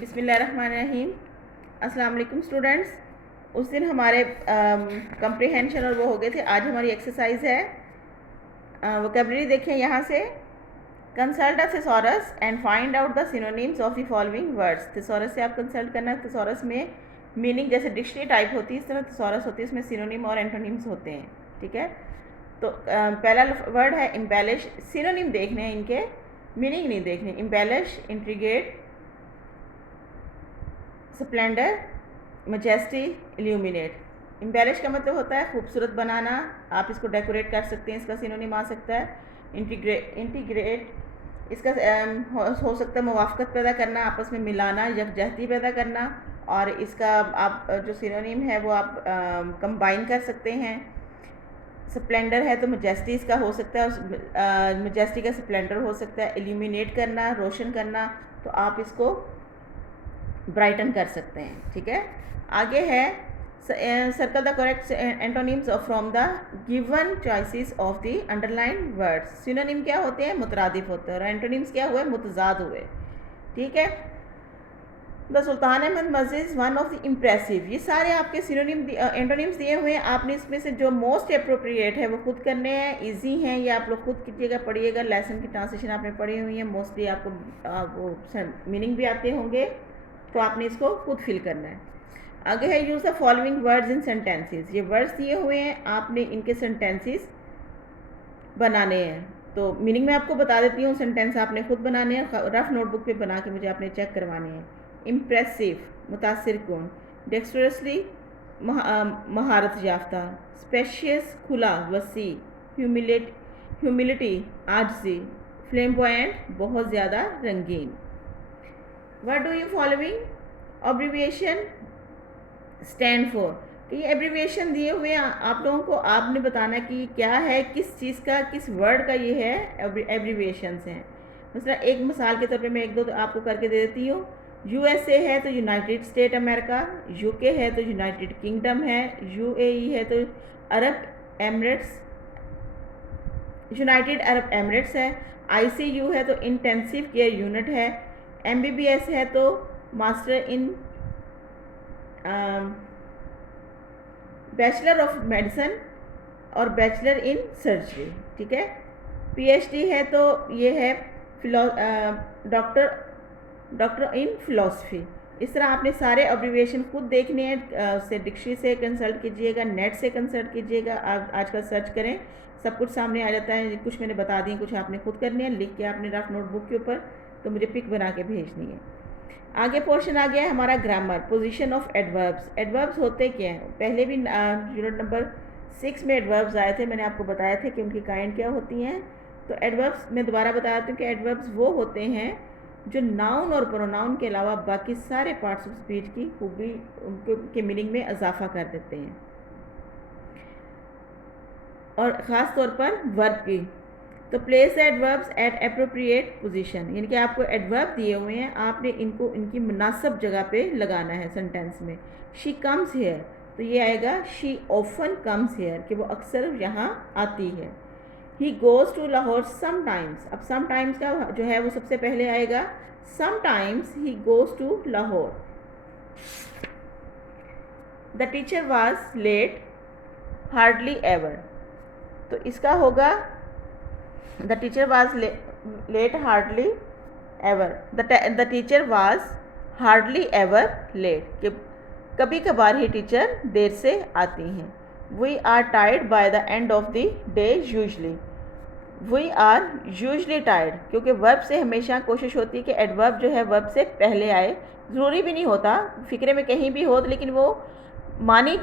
बिस्मिल्लाहिर्रहमानिर्रहीम। अस्सलाम वालेकुम स्टूडेंट्स। उस दिन हमारे कंप्रीहेंशन और वो हो गए थे। आज हमारी एक्सरसाइज है वोकेबलरी। देखें यहाँ से, consult a thesaurus and find out the synonyms of the following words. Thesaurus से आप कंसल्ट करना है। थिसॉरस में मीनिंग जैसे डिक्शनरी टाइप होती है, इस तरह थिसॉरस होती है, इसमें सिनोनिम और एंटोनिम्स होते हैं। ठीक है, तो पहला वर्ड है इम्बेलिश। सिनोनिम देखने हैं, इनके मीनिंग नहीं देखने। इम्बेलिश, इंट्रीगेट, स्प्लेंडर, मजेस्टी, इल्यूमिनेट। इम्बेलिश का मतलब होता है खूबसूरत बनाना, आप इसको डेकोरेट कर सकते हैं, इसका सिनोनिम आ सकता है। इंटीग्रेट इसका हो सकता है मुवाफ़क़त पैदा करना, आपस में मिलाना, यकजहती पैदा करना। और इसका आप जो सिनोनिम है वो आप कंबाइन कर सकते हैं। स्प्लेंडर है तो मजेस्टी इसका हो सकता है, मजेस्टी का स्प्लेंडर हो सकता है। इल्यूमिनेट करना, रोशन करना, तो आप इसको ब्राइटन कर सकते हैं। ठीक है, आगे है circle the correct antonyms from the given choices of the underline words. Synonym क्या होते हैं? मुतरादिफ होते हैं। और एंटोनिम्स क्या हुए? मुतजाद हुए। ठीक है, द सुल्तान अहमद मस्जिद वन ऑफ द इम्प्रेसिव। ये सारे आपके सिनोनिम एंटोनिम्स दिए हुए हैं। आपने इसमें से जो मोस्ट अप्रोप्रिएट है वो खुद करने हैं, इजी हैं, ये आप लोग खुद कीजिएगा, पढ़िएगा। लेसन की ट्रांसलेशन आपने पढ़ी हुई है, मोस्टली आपको वो मीनिंग भी आते होंगे, तो आपने इसको खुद फिल करना है। आगे है use the following words in sentences. ये वर्ड्स दिए हुए हैं, आपने इनके सेंटेंसेस बनाने हैं। तो मीनिंग मैं आपको बता देती हूँ, सेंटेंस आपने खुद बनाने हैं, रफ नोटबुक पे बना के मुझे आपने चेक करवाने हैं। इम्प्रेसिव, मुतासिर कौन। डेक्स्टरसली, महारत याफ्ता। स्पेशियस, खुला, वसी। ह्यूमिलिटी, आजजी। फ्लेम्बॉयंट, बहुत ज़्यादा रंगीन। What do you following abbreviation stand for. तो ये एब्रीविएशन दिए हुए हैं आप लोगों को, आपने बताना कि क्या है, किस चीज़ का, किस वर्ड का ये है एब्रीविएशंस हैं। मतलब एक मिसाल के तौर पे मैं एक दो आपको करके दे देती हूँ। यूएसए है तो यूनाइटेड स्टेट अमेरिका, यूके है तो यूनाइटेड किंगडम है, यूएई है तो Arab Emirates, United Arab Emirates है। आईसीयू है तो इंटेंसिव केयर यूनिट है। एमबीबीएस है तो master in bachelor of medicine और बैचलर इन सर्जरी। ठीक है, पीएचडी है तो ये है डॉक्टर इन फिलॉसफी। इस तरह आपने सारे अब्रीविएशन खुद देखने हैं। उससे डिक्शनरी से कंसल्ट कीजिएगा, नेट से कंसल्ट कीजिएगा, आप आजकल सर्च करें, सब कुछ सामने आ जाता है। कुछ मैंने बता दिए, कुछ आपने खुद करने हैं, लिख के आपने रफ नोटबुक के ऊपर, तो मुझे पिक बना के भेजनी है। आगे पोर्शन आ गया है हमारा grammar, position of adverbs. Adverbs होते क्या हैं? पहले भी यूनिट नंबर 6 में एडवर्ब्स आए थे, मैंने आपको बताया था कि उनकी काइंड क्या होती हैं। तो एडवर्ब्स मैं दोबारा बता देती हूँ कि एडवर्ब्स वो होते हैं जो नाउन और प्रोनाउन के अलावा बाकी सारे पार्ट्स ऑफ स्पीच की खूबी उनके मीनिंग में इजाफा कर देते हैं, और ख़ास तौर पर वर्ब की। तो place the adverbs eight appropriate position, यानी कि आपको एडवर्ब दिए हुए हैं, आपने इनको इनकी मुनासिब जगह पे लगाना है सेंटेंस में। शी कम्स हेयर, तो ये आएगा शी ऑफन कम्स हेयर, कि वो अक्सर यहाँ आती है। He goes to Lahore sometimes, अब समटाइम्स का जो है वो सबसे पहले आएगा। Sometimes he goes to Lahore. The teacher was late hardly ever, तो इसका होगा the teacher was late hardly ever. The teacher was hardly ever late, कि कभी कभार ही टीचर देर से आती हैं। We are tired by the end of the day usually. We are usually tired, क्योंकि वर्ब से हमेशा कोशिश होती है कि एडवर्ब जो है वर्ब से पहले आए। ज़रूरी भी नहीं होता, फ़िक्रे में कहीं भी हो, लेकिन वो मानी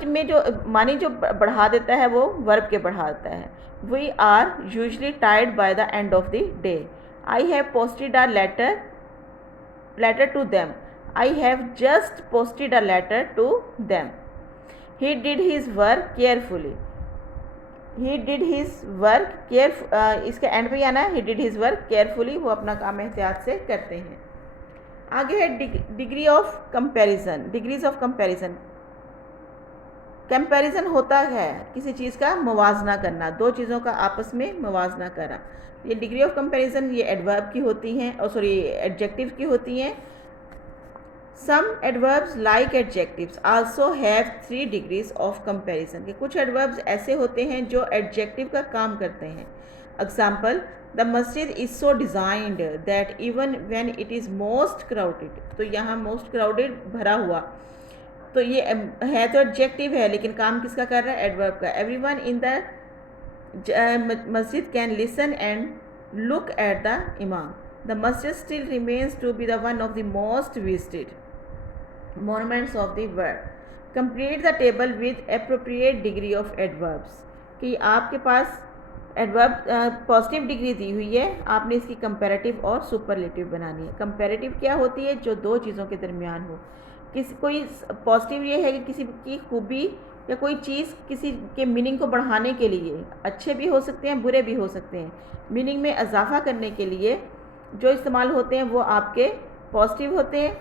जो बढ़ा देता है वो वर्ब के बढ़ा देता है। We are usually tired by the end of the day. I have posted a letter to them. I have just posted a letter to them. He did his work carefully. He did his work इसके end पे आना है, he did his work carefully, वो अपना काम एहतियात से करते हैं। आगे है degree of comparison, degrees of comparison. Comparison होता है किसी चीज़ का मुवाजना करना, दो चीज़ों का आपस में मुवाजना करना। ये डिग्री ऑफ कंपैरिजन ये एडवर्ब की होती हैं, और सॉरी एडजेक्टिव की होती हैं। Some adverbs like adjectives also have 3 degrees of comparison के कुछ एडवर्ब्स ऐसे होते हैं जो एडजेक्टिव का काम करते हैं. एग्जाम्पल, द मस्जिद is so designed that even when it is most crowded. तो यहाँ मोस्ट क्राउडेड भरा हुआ, तो ये है तो एडजेक्टिव है, लेकिन काम किसका कर रहा है? एडवर्ब का. एवरीवन इन द मस्जिद can listen and look at the imam. The masjid still remains to be the one of the most visited monuments of the world. Complete the table with appropriate degree of adverbs. कि आपके पास adverb positive degree दी हुई है, आपने इसकी comparative और superlative बनानी है. Comparative क्या होती है? जो दो चीज़ों के दरमियान हो. कोई पॉजिटिव ये है कि किसी की खूबी या कोई चीज़ किसी के मीनिंग को बढ़ाने के लिए, अच्छे भी हो सकते हैं, बुरे भी हो सकते हैं, मीनिंग में इजाफा करने के लिए जो इस्तेमाल होते हैं वो आपके पॉजिटिव होते हैं.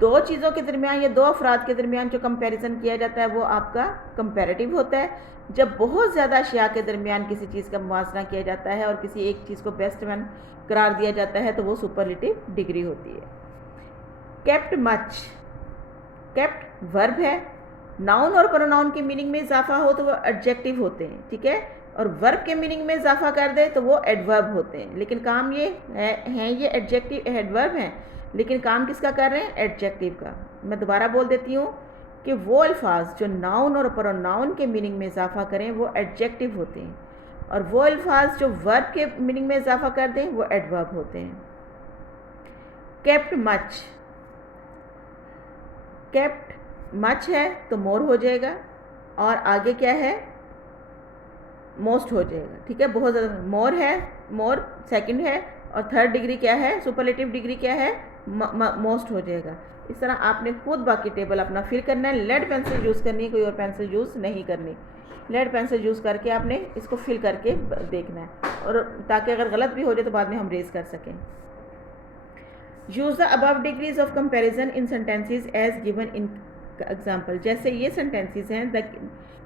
दो चीज़ों के दरमियान या दो अफराद के दरमियान जो कंपैरिजन किया जाता है वो आपका कंपैरेटिव होता है. जब बहुत ज़्यादा अशिया के दरमियान किसी चीज़ का मुआवजा किया जाता है और किसी एक चीज़ को बेस्ट वन करार दिया जाता है तो वो सुपरलेटिव डिग्री होती है. केप्ट मच, केप्ट वर्ब है. नाउन और प्रोनाउन के मीनिंग में इजाफा हो तो वो एडजेक्टिव होते हैं, ठीक है, और वर्ब के मीनिंग में इजाफा कर दे तो वो एडवर्ब होते हैं. लेकिन काम ये है ये एडजेक्टिव एडवर्ब हैं, लेकिन काम किसका कर रहे हैं? एडजेक्टिव का. मैं दोबारा बोल देती हूँ कि वो अल्फाज जो नाउन और प्रोनाउन के मीनिंग में इजाफा करें वो एडजेक्टिव होते हैं, और वो अल्फाज जो वर्ब के मीनिंग में इजाफा कर दें वो एडवर्ब होते हैं. केप्ट मच, केप्ट मच है तो मोर हो जाएगा, और आगे क्या है? मोस्ट हो जाएगा, ठीक है. बहुत ज़्यादा मोर है, मोर सेकंड है, और थर्ड डिग्री क्या है? सुपरलेटिव डिग्री क्या है? मोस्ट हो जाएगा. इस तरह आपने खुद बाकी टेबल अपना फिल करना है. लेड पेंसिल यूज़ करनी है, कोई और पेंसिल यूज़ नहीं करनी. लेड पेंसिल यूज़ करके आपने इसको फिल करके देखना है, और ताकि अगर गलत भी हो जाए तो बाद में हम रेज कर सकें. Use the above degrees of comparison in sentences as given in example. जैसे ये सेंटेंसेज हैं,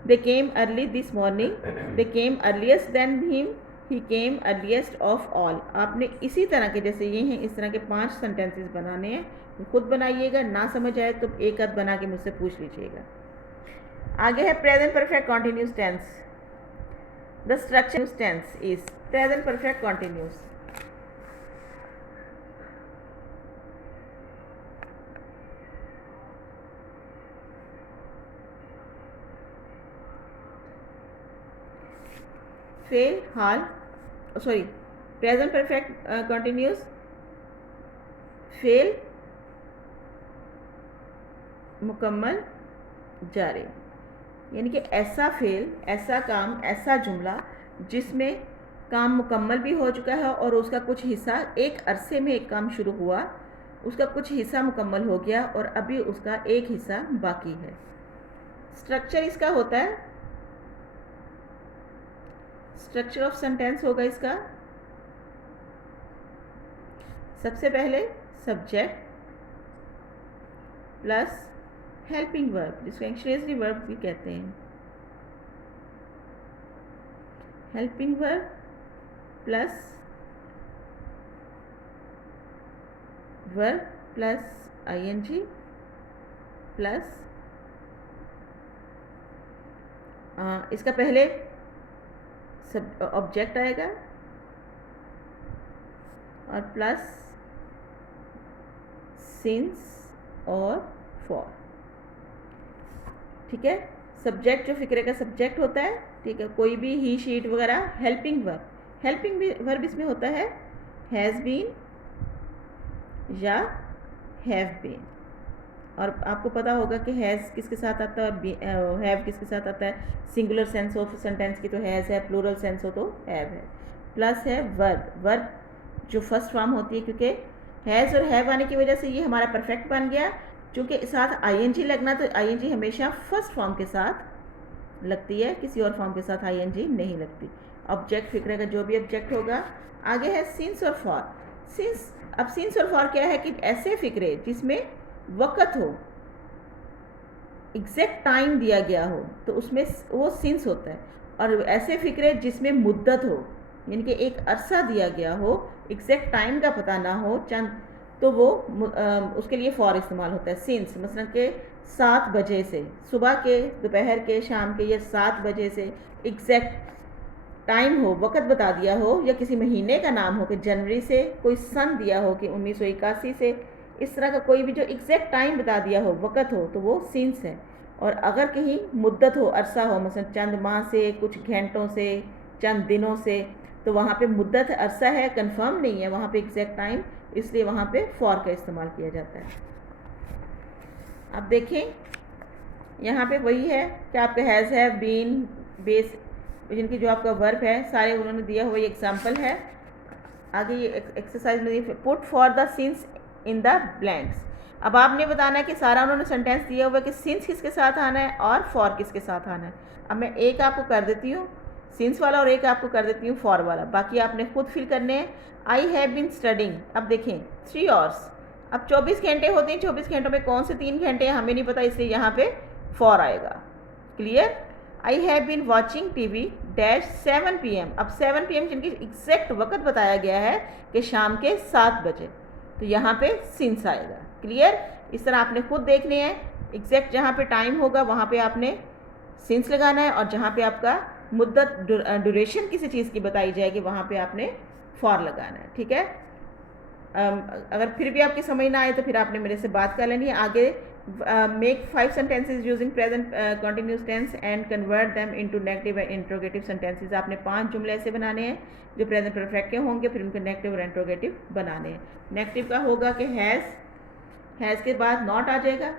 they came early this morning, they came earliest than him, he came earliest of all. आपने इसी तरह के, जैसे ये हैं, इस तरह के 5 सेंटेंसेस बनाने हैं. खुद बनाइएगा, ना समझ आए तो एक आध बना के मुझसे पूछ लीजिएगा. आगे है present perfect continuous tense. The structure tense is present perfect continuous. फेल, हाल, सॉरी, प्रेजेंट परफेक्ट कॉन्टिन्यूस, फेल, मुकम्मल, जारी. यानी कि ऐसा फेल, ऐसा काम, ऐसा जुमला जिसमें काम मुकम्मल भी हो चुका है और उसका कुछ हिस्सा, एक अरसे में एक काम शुरू हुआ, उसका कुछ हिस्सा मुकम्मल हो गया और अभी उसका एक हिस्सा बाकी है. स्ट्रक्चर इसका होता है, स्ट्रक्चर ऑफ सेंटेंस होगा इसका. सबसे पहले सब्जेक्ट प्लस हेल्पिंग वर्ब, जिसको एक्सक्लेमेटरी वर्ब भी कहते हैं. Helping verb plus verb plus ING plus इसका पहले सब ऑब्जेक्ट आएगा और प्लस सिंस और फॉर. ठीक है. सब्जेक्ट जो फिक्रे का सब्जेक्ट होता है, ठीक है, कोई भी ही, शीट वगैरह. हेल्पिंग वर्ब, हेल्पिंग वर्ब इसमें होता है हैज़ बीन या हैव बीन. और आपको पता होगा कि हैज़ किसके साथ आता है और हैव किसके साथ आता है. सिंगुलर सेंस ऑफ सेंटेंस की तो हैज़ है, प्लूरल सेंस हो तो हैव है. प्लस है वर्ब, वर्ब जो फर्स्ट फॉर्म होती है, क्योंकि हैज़ और हैव आने की वजह से ये हमारा परफेक्ट बन गया. चूँकि साथ आईएनजी लगना, तो आईएनजी हमेशा फर्स्ट फॉर्म के साथ लगती है, किसी और फॉर्म के साथ आईएनजी नहीं लगती. ऑब्जेक्ट फिक्रे का जो भी ऑब्जेक्ट होगा. आगे है सिंस और फॉर. सिंस, अब सिंस और फॉर क्या है कि ऐसे फिक्रे जिसमें वक़्त हो, एग्जैक्ट टाइम दिया गया हो, तो उसमें वो सिंस होता है. और ऐसे फिक्रे जिसमें मुद्दत हो, यानी कि एक अरसा दिया गया हो, एग्जैक्ट टाइम का पता ना हो, चंद तो वो उसके लिए फॉर इस्तेमाल होता है। सिंस मसलन के 7 बजे से, सुबह के, दोपहर के, शाम के, या 7 बजे से एग्जैक्ट टाइम हो, वक़्त बता दिया हो, या किसी महीने का नाम हो कि जनवरी से, कोई सन दिया हो कि 1981 से, इस तरह का कोई भी जो एग्जैक्ट टाइम बता दिया हो, वक़्त हो, तो वो सिंस है। और अगर कहीं मुद्दत हो, अरसा हो, मसलन चंद माह से, कुछ घंटों से, चंद दिनों से, तो वहाँ पे मुद्दत अरसा है, कंफर्म नहीं है वहाँ पे एग्जैक्ट टाइम, इसलिए वहाँ पे फॉर का इस्तेमाल किया जाता है। अब देखें यहाँ पे वही है कि आपका हैज़, हैव, बीन, बेस, जिनकी जो आपका वर्ब है सारे उन्होंने दिया हुआ, ये एग्जाम्पल है। आगे ये एक्सरसाइज में put for the since in the blanks. अब आपने बताना है कि सारा उन्होंने सेंटेंस दिया हुआ है कि सिंस किसके साथ आना है और फॉर किसके साथ आना है। अब मैं एक आपको कर देती हूँ सिंस वाला और एक आपको कर देती हूँ फॉर वाला, बाकी आपने खुद फिल करने हैं। आई हैव बीन स्टडिंग, अब देखें 3 आवर्स, अब 24 घंटे होते हैं, 24 घंटों में कौन से 3 घंटे हैं हमें नहीं पता, इसलिए यहाँ पे फॉर आएगा। Clear. I have been watching TV dash 7 PM, अब 7 PM जिनकी एग्जैक्ट वक्त बताया गया है कि शाम के 7 बजे, तो यहाँ पे सिंस आएगा। क्लियर। इस तरह आपने खुद देखने हैं, एग्जैक्ट जहाँ पे टाइम होगा वहाँ पे आपने सिंस लगाना है, और जहाँ पे आपका मुद्दत ड्यूरेशन किसी चीज़ की बताई जाएगी वहाँ पे आपने फॉर लगाना है। ठीक है। अगर फिर भी आपकी समझ ना आए तो फिर आपने मेरे से बात कर लेनी है। आगे make 5 sentences using present continuous tense and convert them into negative and interrogative sentences. आपने 5 जुमले ऐसे बनाने हैं जो प्रेजेंट परफेक्ट के होंगे, फिर उनको नेगेटिव और इंट्रोगेटिव बनाने हैं। नेगेटिव का होगा कि हैज़ के बाद नॉट आ जाएगा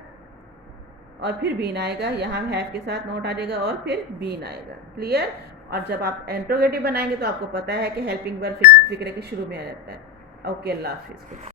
और फिर बीन आएगा, यहाँ हैव के साथ नॉट आ जाएगा और फिर बीन आएगा। क्लियर। और जब आप इंट्रोगेटिव बनाएंगे तो आपको पता है कि हेल्पिंग वर्ब फिक्रे के शुरू में आ जाता है। ओके, अल्लाह हाफिज़।